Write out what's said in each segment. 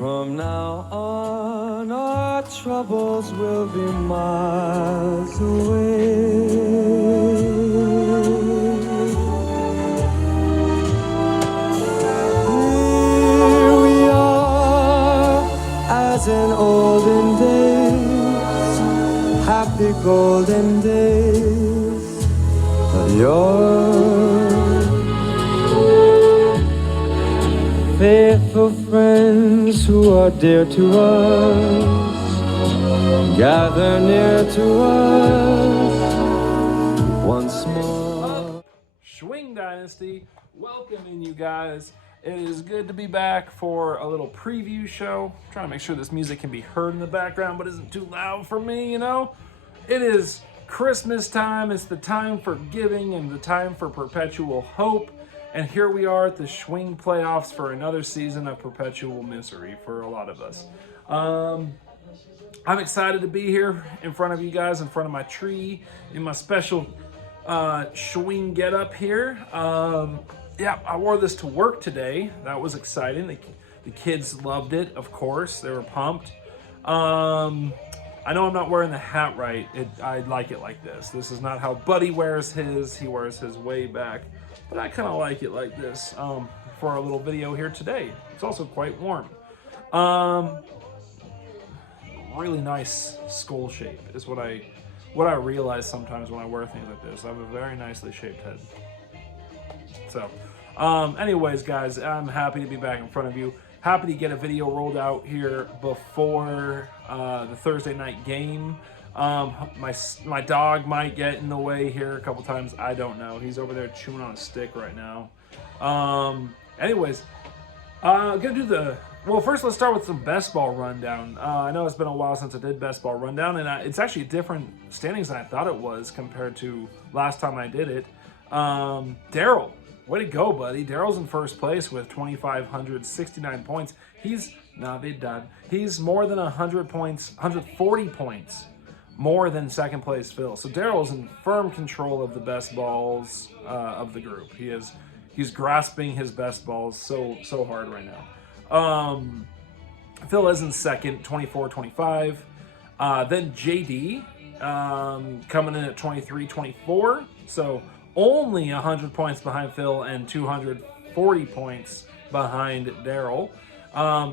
From now on, our troubles will be miles away. Here we are, as in olden days, happy golden days of yore. Faithful friends who are dear to us, gather near to us once more. Schwing Dynasty, welcoming you guys. It is good to be back for a little preview show. I'm trying to make sure this music can be heard in the background but isn't too loud for me, you know? It is Christmas time. It's the time for giving and the time for perpetual hope. And here we are at the Schwing playoffs for another season of perpetual misery for a lot of us. I'm excited to be here in front of you guys, in front of my tree, in my special Schwing getup here. Yeah, I wore this to work today. That was exciting. The kids loved it, of course. They were pumped. I know I'm not wearing the hat right. I like it like this. This is not how Buddy wears his. He wears his way back. But I kind of like it like this for our little video here today. It's also quite warm. Really nice skull shape is what I realize sometimes when I wear things like this. I have a very nicely shaped head. So, anyways, guys, I'm happy to be back in front of you. Happy to get a video rolled out here before the Thursday night game. My dog might get in the way here a couple times. I don't know. He's over there chewing on a stick right now. Anyways, gonna do well, first let's start with some best ball rundown. I know it's been a while since I did best ball rundown, and it's actually different standings than I thought it was compared to last time I did it. Daryl, way to go, buddy. Daryl's in first place with 2,569 points. He's Navidad. He's more than 100 points, 140 points more than second place Phil. So Daryl's in firm control of the best balls of the group. He's grasping his best balls so hard right now. Phil is in second, 24-25. Then JD coming in at 23-24. So only 100 points behind Phil and 240 points behind Daryl.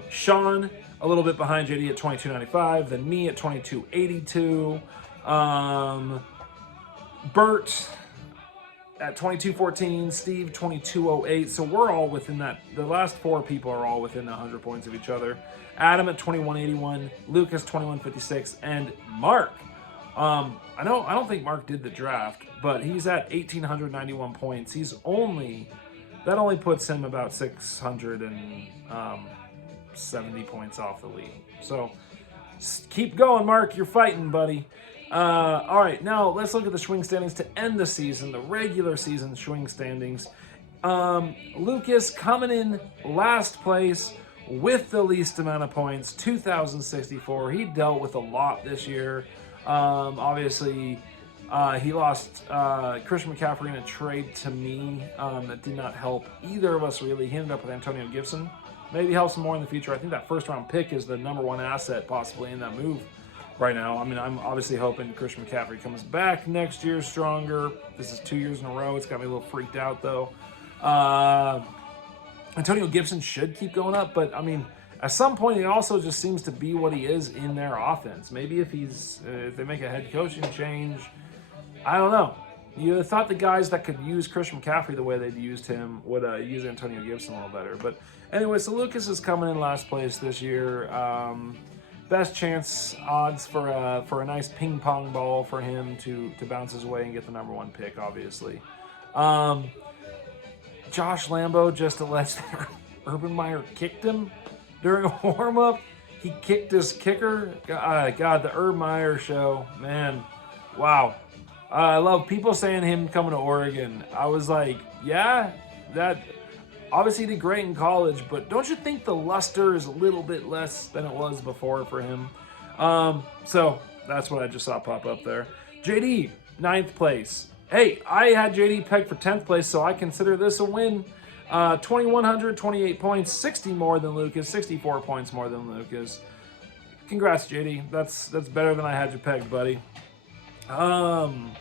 Sean a little bit behind JD at 22.95, then me at 22.82. Bert at 22.14, Steve 22.08. So we're all within that. The last four people are all within 100 points of each other. Adam at 21.81, Lucas 21.56, and Mark. I don't think Mark did the draft, but he's at 1,891 points. That only puts him about 670 points off the lead. So keep going, Mark. You're fighting, buddy. All right, now let's look at the Schwing standings to end the season, the regular season Schwing standings. Lucas coming in last place with the least amount of points, 2,064. He dealt with a lot this year. Obviously, he lost Christian McCaffrey in a trade to me that did not help either of us really. He ended up with Antonio Gibson. Maybe helps him more in the future. I think that first round pick is the number one asset possibly in that move right now. I mean, I'm obviously hoping Christian McCaffrey comes back next year stronger. This is 2 years in a row. It's got me a little freaked out though. Antonio Gibson should keep going up, but I mean, at some point, he also just seems to be what he is in their offense. Maybe if they make a head coaching change, I don't know. You thought the guys that could use Christian McCaffrey the way they'd used him would use Antonio Gibson a little better. But anyway, so Lucas is coming in last place this year. Best chance odds for a nice ping pong ball for him to bounce his way and get the number one pick, obviously. Josh Lambo just alleged that Urban Meyer kicked him during a warm-up. He kicked his kicker. God, the Urban Meyer show, man. Wow. I love people saying him coming to Oregon. I was like, yeah, that obviously he did great in college, but don't you think the luster is a little bit less than it was before for him? So that's what I just saw pop up there. JD, 9th place. Hey, I had JD pegged for 10th place, so I consider this a win. 2,128 points, 60 more than Lucas, 64 points more than Lucas. Congrats, JD. That's better than I had you pegged, buddy. You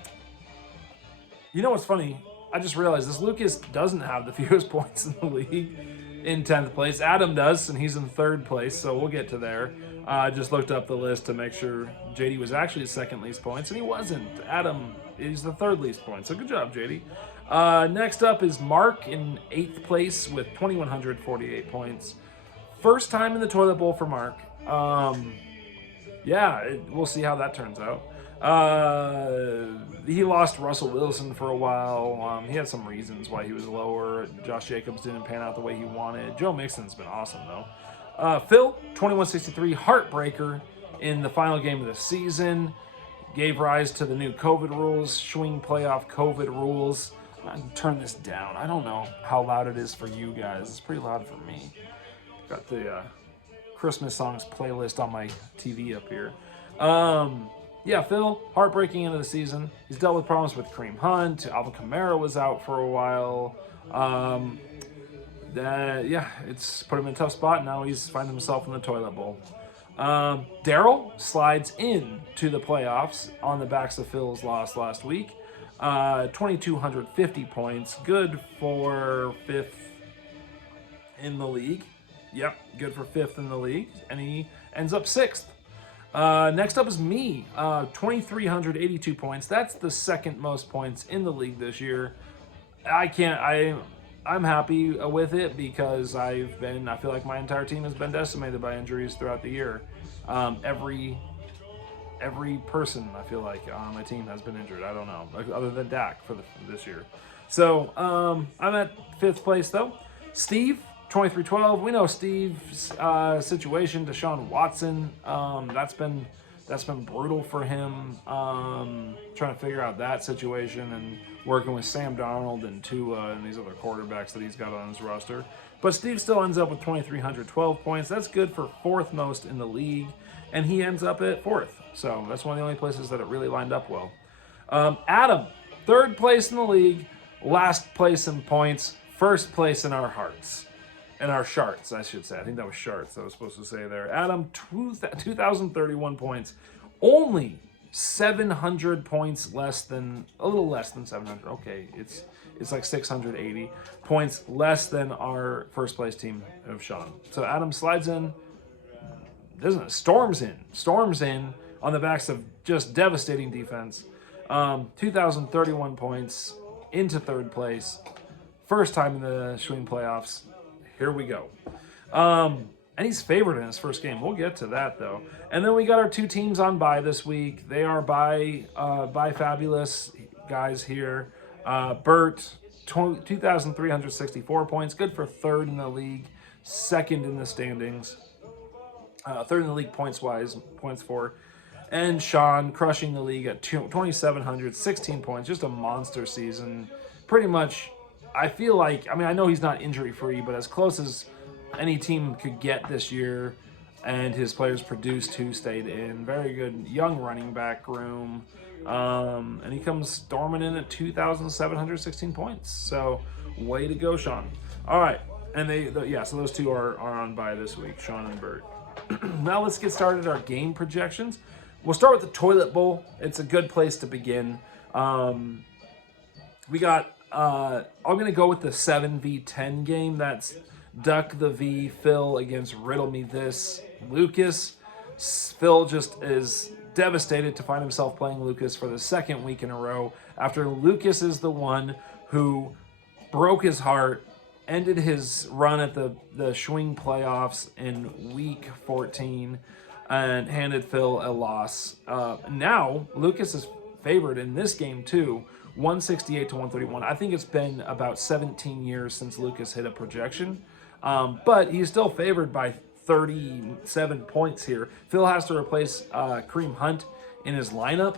know what's funny? I just realized this Lucas doesn't have the fewest points in the league in 10th place. Adam does, and he's in 3rd place, so we'll get to there. I just looked up the list to make sure JD was actually the 2nd least points, and he wasn't. Adam is the 3rd least points, so good job, JD. Next up is Mark in 8th place with 2,148 points. First time in the toilet bowl for Mark. We'll see how that turns out. He lost Russell Wilson for a while. He had some reasons why he was lower. Josh Jacobs didn't pan out the way he wanted. Joe Mixon's been awesome, though. Phil, 2163, heartbreaker in the final game of the season. Gave rise to the new COVID rules, Schwing playoff COVID rules. I'm going to turn this down. I don't know how loud it is for you guys. It's pretty loud for me. Got the Christmas songs playlist on my TV up here. Phil, heartbreaking end of the season. He's dealt with problems with Kareem Hunt. Alvin Kamara was out for a while. It's put him in a tough spot. Now he's finding himself in the toilet bowl. Daryl slides in to the playoffs on the backs of Phil's loss last week. 2,250 points. Good for 5th in the league. Yep, good for 5th in the league. And he ends up 6th. Next up is me, 2,382 points. That's the 2nd most points in the league this year. I'm happy with it because I feel like my entire team has been decimated by injuries throughout the year. Every person I feel like on my team has been injured. I don't know, other than Dak for this year. So I'm at 5th place though. Steve, 2312. We know Steve's situation. Deshaun Watson. That's been brutal for him. Trying to figure out that situation and working with Sam Darnold and Tua and these other quarterbacks that he's got on his roster. But Steve still ends up with 2,312 points. That's good for 4th most in the league, and he ends up at 4th. So that's one of the only places that it really lined up well. Adam, 3rd place in the league, last place in points, 1st place in our hearts. And our charts, I should say. I think that was charts I was supposed to say there. Adam, 2,031 points. Only 700 points less than, a little less than 700. Okay, it's like 680 points less than our 1st place team of Sean. So Adam slides in, storms in on the backs of just devastating defense. 2,031 points into 3rd place. First time in the Schwing playoffs. Here we go. And he's favored in his first game. We'll get to that, though. And then we got our 2 teams on bye this week. They are bye fabulous guys here. Bert, 2,364 points. Good for 3rd in the league. 2nd in the standings. 3rd in the league points-wise, points for. And Sean crushing the league at 2,716 points. Just a monster season. Pretty much, I feel like, I know he's not injury-free, but as close as any team could get this year, and his players produced who stayed in. Very good young running back room. And he comes storming in at 2,716 points. So, way to go, Sean. All right. And so those 2 are on bye this week, Sean and Bert. Now let's get started our game projections. We'll start with the toilet bowl. It's a good place to begin. We got, I'm going to go with the 7v10 game. That's Duck the V, Phil against Riddle Me This, Lucas. Phil just is devastated to find himself playing Lucas for the 2nd week in a row after Lucas is the one who broke his heart, ended his run at the Schwing playoffs in week 14, and handed Phil a loss. Now, Lucas is favored in this game too, 168 to 131. I think it's been about 17 years since Lucas hit a projection, but he's still favored by 37 points here. Phil has to replace Kareem Hunt in his lineup.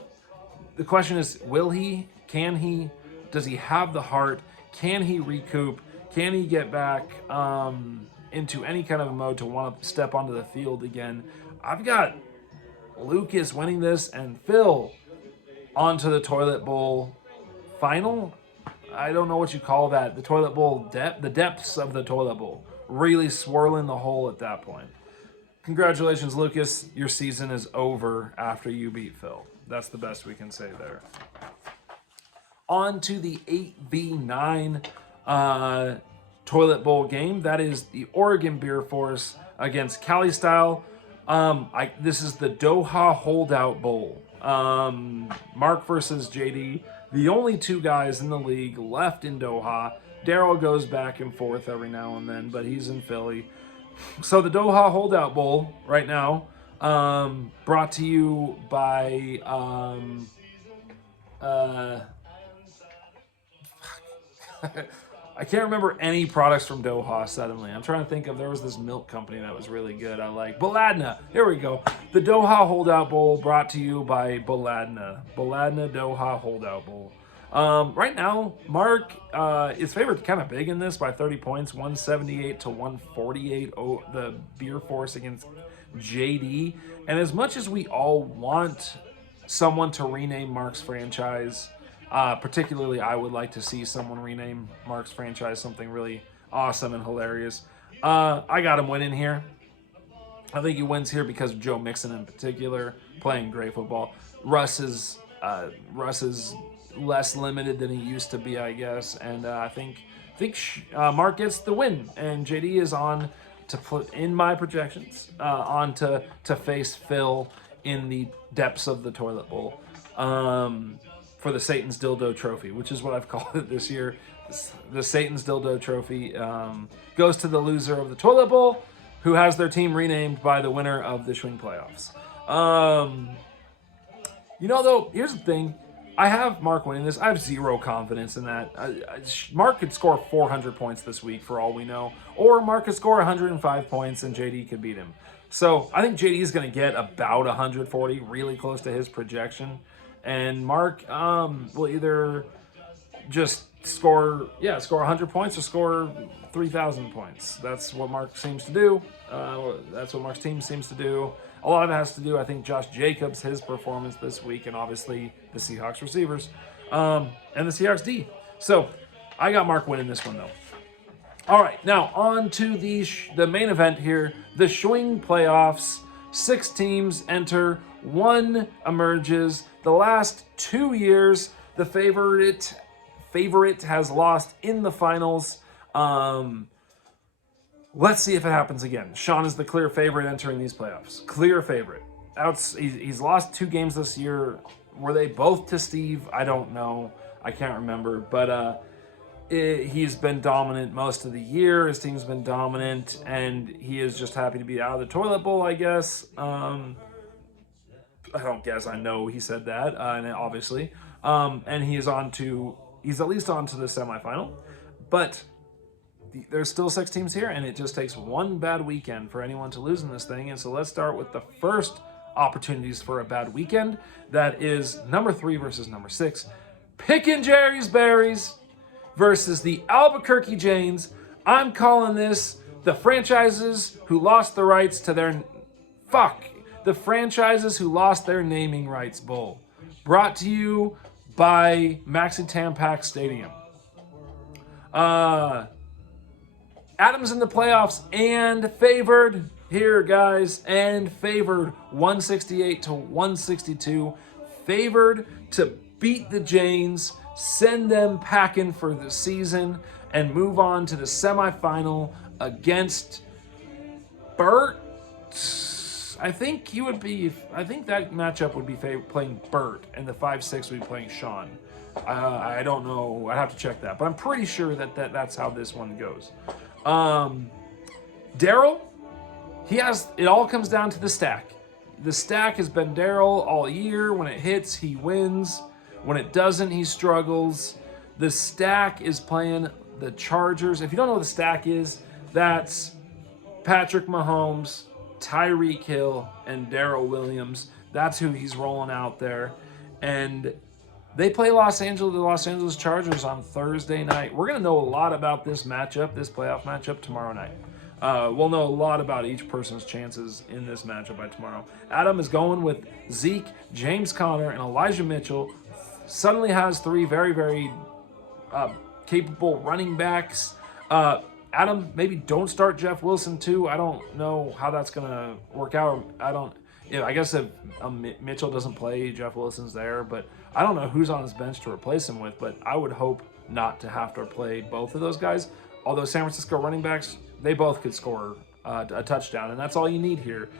The question is, will he? Can he? Does he have the heart? Can he recoup? Can he get back into any kind of a mode to want to step onto the field again? I've got Lucas winning this and Phil onto the toilet bowl final. I don't know what you call that. The toilet bowl depth, the depths of the toilet bowl, really swirling the hole at that point. Congratulations, Lucas. Your season is over after you beat Phil. That's the best we can say there. On to the 8v9 toilet bowl game. That is the Oregon Beer Force against Cali Style. This is the Doha Holdout Bowl. Mark versus JD. The only two guys in the league left in Doha. Daryl goes back and forth every now and then, but he's in Philly. So the Doha Holdout Bowl right now, brought to you by I can't remember any products from Doha suddenly. I'm trying to think of, there was this milk company that was really good. I like Baladna. Here we go. The Doha Holdout Bowl brought to you by Baladna. Baladna Doha Holdout Bowl. Right now, Mark is favored kind of big in this by 30 points, 178 to 148. Oh, the Beer Force against JD. And as much as we all want someone to rename Mark's franchise, particularly I would like to see someone rename Mark's franchise something really awesome and hilarious. I got him winning here. I think he wins here because of Joe Mixon in particular, playing great football. Russ is less limited than he used to be, I guess, and I think Mark gets the win, and JD is on to put in my projections on to face Phil in the depths of the toilet bowl for the Satan's Dildo Trophy, which is what I've called it this year. The Satan's Dildo Trophy goes to the loser of the toilet bowl, who has their team renamed by the winner of the Schwing playoffs. Though, here's the thing. I have Mark winning this. I have zero confidence in that. Mark could score 400 points this week for all we know. Or Mark could score 105 points and JD could beat him. So I think JD is going to get about 140, really close to his projection. And Mark will either just score 100 points or score 3,000 points. That's what Mark seems to do. That's what Mark's team seems to do. A lot of it has to do, I think, Josh Jacobs, his performance this week, and obviously the Seahawks receivers and the Seahawks D. So I got Mark winning this one, though. All right, now on to the main event here, the Schwing playoffs. 6 teams enter, 1 emerges. The last 2 years, the favorite has lost in the finals. Let's see if it happens again. Sean is the clear favorite entering these playoffs. Clear favorite. He's lost 2 games this year. Were they both to Steve? I don't know. I can't remember. But he's been dominant most of the year. His team's been dominant, and he is just happy to be out of the toilet bowl, I guess. I don't guess. I know he said that, and obviously. And he's at least on to the semifinal. But there's still 6 teams here, and it just takes one bad weekend for anyone to lose in this thing. And so let's start with the first opportunities for a bad weekend. That is number 3 versus number 6. Pickin' Jerry's Berries versus the Albuquerque Janes. I'm calling this the franchises who lost the rights to their... The franchises who lost their naming rights bowl. Brought to you by Maxi Tampax Stadium. Adams in the playoffs and favored here, guys, and favored 168 to 162. Favored to beat the Janes, send them packing for the season, and move on to the semifinal against Bert. I think that matchup would be playing Bert, and the 5-6 would be playing Sean. I don't know. I'd have to check that, but I'm pretty sure that's how this one goes. Daryl, it all comes down to the stack. The stack has been Daryl all year. When it hits, he wins. When it doesn't, he struggles. The stack is playing the Chargers. If you don't know what the stack is, that's Patrick Mahomes, Tyreek Hill, and Daryl Williams. That's who he's rolling out there. And they play the Los Angeles Chargers on Thursday night. We're going to know a lot about this playoff matchup tomorrow night. We'll know a lot about each person's chances in this matchup by tomorrow. Adam is going with Zeke, James Conner, and Elijah Mitchell. Suddenly has 3 very, very capable running backs. Adam, maybe don't start Jeff Wilson too. I don't know how that's gonna work out. I guess if Mitchell doesn't play, Jeff Wilson's there, but I don't know who's on his bench to replace him with. But I would hope not to have to play both of those guys. Although San Francisco running backs, they both could score a touchdown, and that's all you need here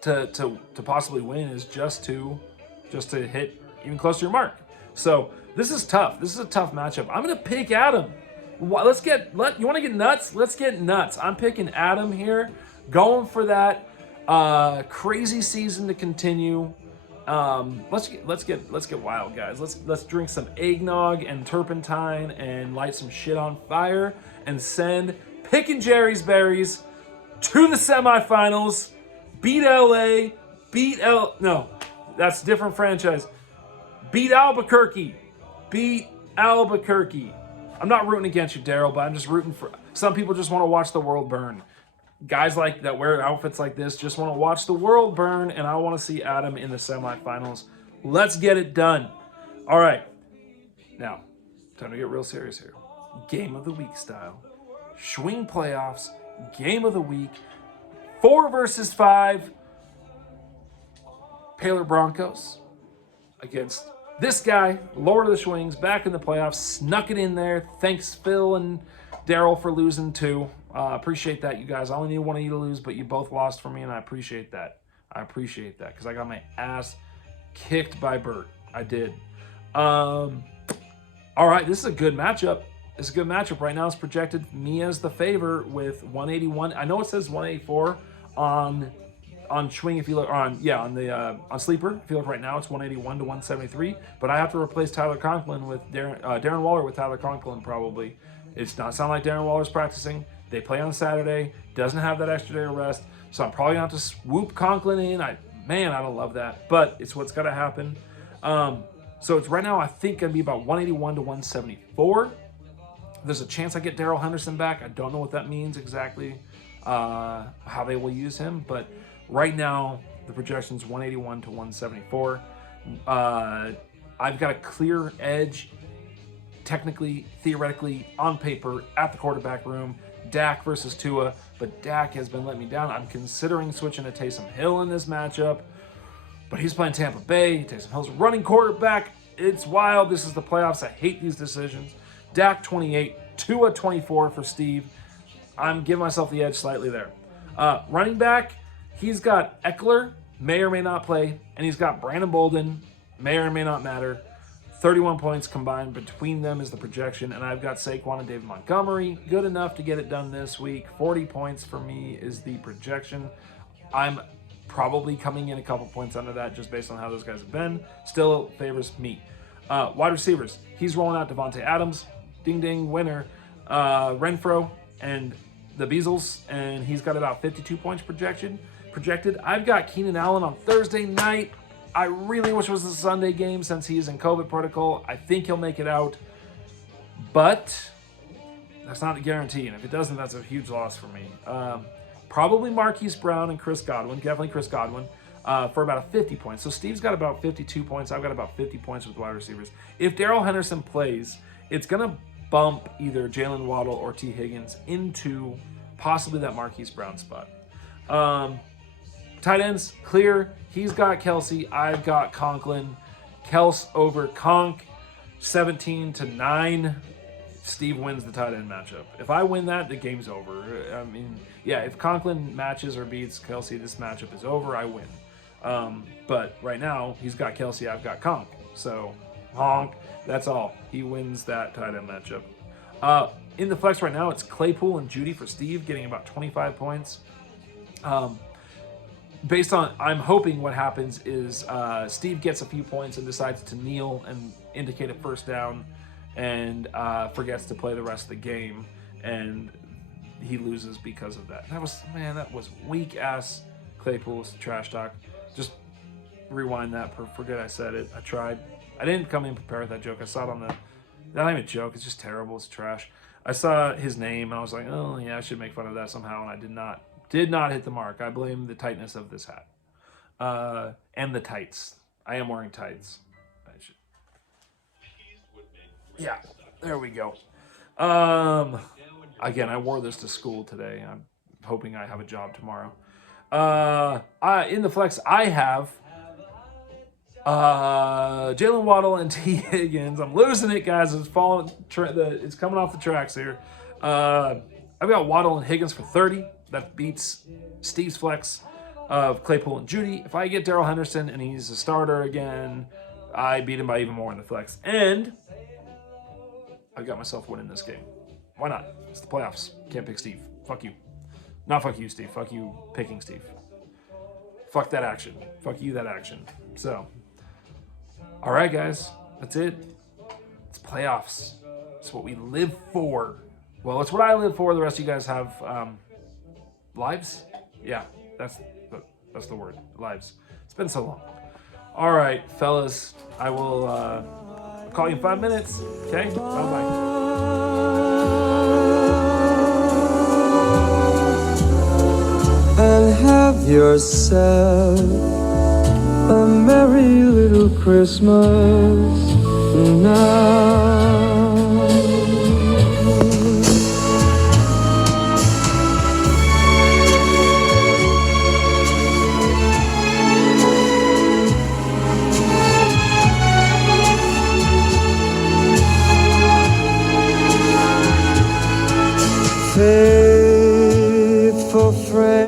to possibly win is just to hit even close to your mark. So this is tough. This is a tough matchup. I'm gonna pick Adam. You want to get nuts? Let's get nuts. I'm picking Adam here, going for that crazy season to continue. Let's get wild, guys. Let's drink some eggnog and turpentine and light some shit on fire and send Pickin' Jerry's Berries to the semifinals. Beat LA. No, that's a different franchise. Beat Albuquerque. I'm not rooting against you, Daryl, but I'm just rooting for... Some people just want to watch the world burn. Guys like that wear outfits like this just want to watch the world burn, and I want to see Adam in the semifinals. Let's get it done. All right. Now, time to get real serious here. Game of the week style. Schwing playoffs. Game of the week. 4 versus 5. Baylor Broncos against this guy, Lord of the Schwings, back in the playoffs, snuck it in there. Thanks, Phil and Daryl, for losing too. Appreciate that, you guys. I only need one of you to lose, but you both lost for me, and I appreciate that. Because I got my ass kicked by Bert. I did. All right, this is a good matchup. Right now it's projected me as the favor with 181. I know it says 184 on Schwing if you look on Sleeper. If you look right now, it's 181 to 173. But I have to replace Tyler Conklin with Darren Waller with Tyler Conklin probably. It's not sound like Darren Waller's practicing. They play on Saturday. Doesn't have that extra day of rest. So I'm probably gonna have to swoop Conklin in. I don't love that, but it's what's gotta happen. So it's right now I think gonna be about 181 to 174. There's a chance I get Darrell Henderson back. I don't know what that means exactly, how they will use him, but right now the projection's 181 to 174. I've got a clear edge, technically, theoretically, on paper, at the quarterback room. Dak versus Tua, but Dak has been letting me down. I'm considering switching to Taysom Hill in this matchup, but he's playing Tampa Bay. Taysom Hill's running quarterback. It's wild. This is the playoffs. I hate these decisions. Dak 28, Tua 24 for Steve. I'm giving myself the edge slightly there. Running back, he's got Eckler, may or may not play, and he's got Brandon Bolden, may or may not matter. 31 points combined between them is the projection, and I've got Saquon and David Montgomery. Good enough to get it done this week. 40 points for me is the projection. I'm probably coming in a couple points under that just based on how those guys have been. Still favors me. Wide receivers, he's rolling out Devontae Adams. Ding ding, winner. Renfro and the Beazles, and he's got about 52 points projected. I've got Keenan Allen on Thursday night. I really wish it was a Sunday game since he's in COVID protocol. I think he'll make it out, but that's not a guarantee, and if it doesn't, that's a huge loss for me. Probably Marquise Brown and Chris Godwin, definitely Chris Godwin, for about 50 points. So Steve's got about 52 points. I've got about 50 points with wide receivers. If Darrell Henderson plays, it's going to bump either Jalen Waddle or T. Higgins into possibly that Marquise Brown spot. Tight ends, clear. He's got Kelsey. I've got Conklin. Kels over Conk, 17-9. Steve wins the tight end matchup. If I win that, the game's over. I mean, yeah, if Conklin matches or beats Kelsey, this matchup is over. I win. But right now, he's got Kelsey. I've got Conk. So, honk. That's all. He wins that tight end matchup. In the flex right now, it's Claypool and Judy for Steve, getting about 25 points. Based on, I'm hoping what happens is Steve gets a few points and decides to kneel and indicate a first down and forgets to play the rest of the game, and he loses because of that. That was weak-ass Claypool's trash talk. Just rewind that. Forget I said it. I tried. I didn't come in prepared with that joke. I saw it on the... Not even a joke. It's just terrible. It's trash. I saw his name, and I was like, oh, yeah, I should make fun of that somehow, and I did not hit the mark. I blame the tightness of this hat. And the tights. I am wearing tights. Yeah, there we go. Again, I wore this to school today. I'm hoping I have a job tomorrow. In the flex, I have Jalen Waddle and T Higgins. I'm losing it, guys. It's falling. It's coming off the tracks here. I've got Waddle and Higgins for 30. That beats Steve's flex of Claypool and Judy. If I get Darrell Henderson and he's a starter again, I beat him by even more in the flex. And I got myself winning this game. Why not? It's the playoffs. Can't pick Steve. Fuck you. Not fuck you, Steve. Fuck you picking Steve. Fuck that action. Fuck you, that action. So, all right, guys. That's it. It's playoffs. It's what we live for. Well, it's what I live for. The rest of you guys have lives? Yeah, that's the word. Lives. It's been so long. All right, fellas. I will call you in 5 minutes. Okay? Bye-bye. And have yourself a merry little Christmas now. Faithful friend.